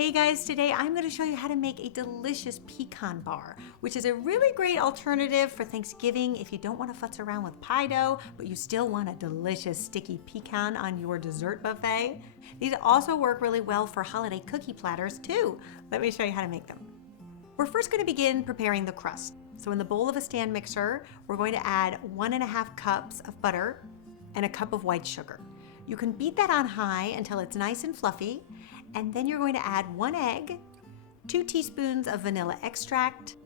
Hey guys, today I'm going to show you how to make a delicious pecan bar, which is a really great alternative for Thanksgiving if you don't want to futz around with pie dough, but you still want a delicious sticky pecan on your dessert buffet. These also work really well for holiday cookie platters too. Let me show you how to make them. We're first going to begin preparing the crust. So in the bowl of a stand mixer, we're going to add 1.5 cups of butter and a cup of white sugar. You can beat that on high until it's nice and fluffy, and then you're going to add 1 egg, 2 teaspoons of vanilla extract,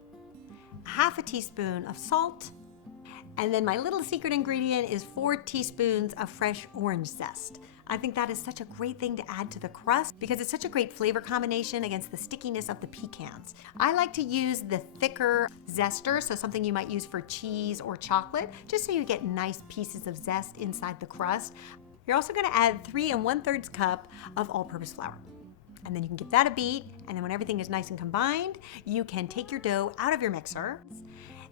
1/2 teaspoon of salt, and then my little secret ingredient is 4 teaspoons of fresh orange zest. I think that is such a great thing to add to the crust because it's such a great flavor combination against the stickiness of the pecans. I like to use the thicker zester, so something you might use for cheese or chocolate, just so you get nice pieces of zest inside the crust. You're also going to add 3 1/3 cup of all-purpose flour. And then you can give that a beat, and then when everything is nice and combined, you can take your dough out of your mixer.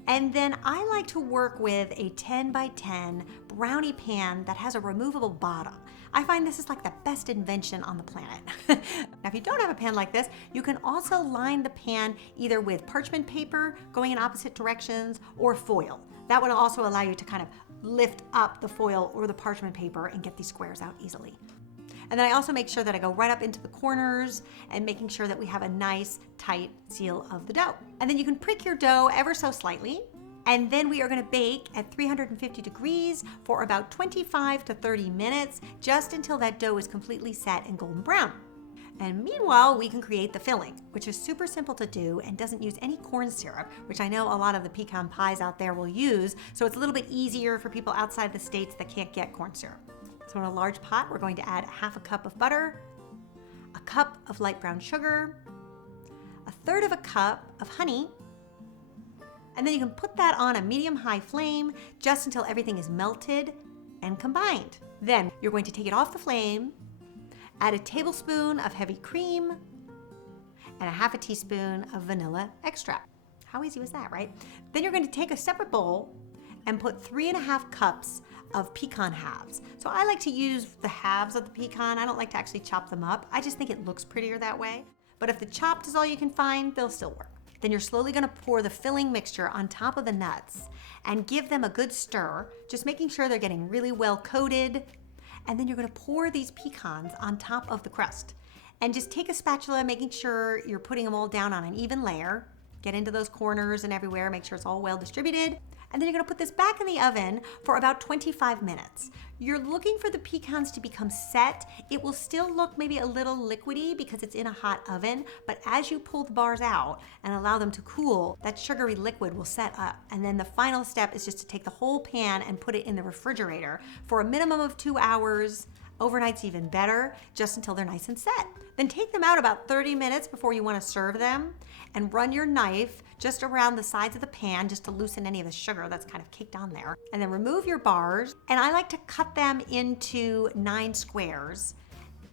And then I like to work with a 10 by 10 brownie pan that has a removable bottom. I find this is like the best invention on the planet. Now, if you don't have a pan like this, you can also line the pan either with parchment paper going in opposite directions or foil. That would also allow you to kind of lift up the foil or the parchment paper and get these squares out easily. And then I also make sure that I go right up into the corners and making sure that we have a nice tight seal of the dough. And then you can prick your dough ever so slightly. And then we are going to bake at 350 degrees for about 25 to 30 minutes, just until that dough is completely set and golden brown. And meanwhile, we can create the filling, which is super simple to do and doesn't use any corn syrup, which I know a lot of the pecan pies out there will use. So it's a little bit easier for people outside the states that can't get corn syrup. So in a large pot, we're going to add 1/2 cup of butter, 1 cup of light brown sugar, 1/3 cup of honey, and then you can put that on a medium-high flame just until everything is melted and combined. Then you're going to take it off the flame, add a tablespoon of heavy cream, and 1/2 teaspoon of vanilla extract. How easy was that, right? Then you're going to take a separate bowl and put 3.5 cups of pecan halves. So I like to use the halves of the pecan. I don't like to actually chop them up. I just think it looks prettier that way. But if the chopped is all you can find, they'll still work. Then you're slowly going to pour the filling mixture on top of the nuts and give them a good stir, just making sure they're getting really well coated. And then you're going to pour these pecans on top of the crust. And just take a spatula, making sure you're putting them all down on an even layer. Get into those corners and everywhere, make sure it's all well distributed. And then you're gonna put this back in the oven for about 25 minutes. You're looking for the pecans to become set. It will still look maybe a little liquidy because it's in a hot oven, but as you pull the bars out and allow them to cool, that sugary liquid will set up. And then the final step is just to take the whole pan and put it in the refrigerator for a minimum of 2 hours. Overnight's even better, just until they're nice and set. Then take them out about 30 minutes before you want to serve them and run your knife just around the sides of the pan just to loosen any of the sugar that's kind of caked on there. And then remove your bars. And I like to cut them into 9 squares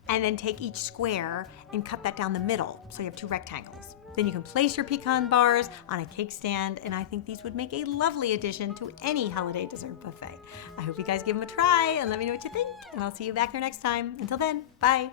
and then take each square and cut that down the middle so you have 2 rectangles. Then you can place your pecan bars on a cake stand, and I think these would make a lovely addition to any holiday dessert buffet. I hope you guys give them a try and let me know what you think, and I'll see you back here next time. Until then, bye.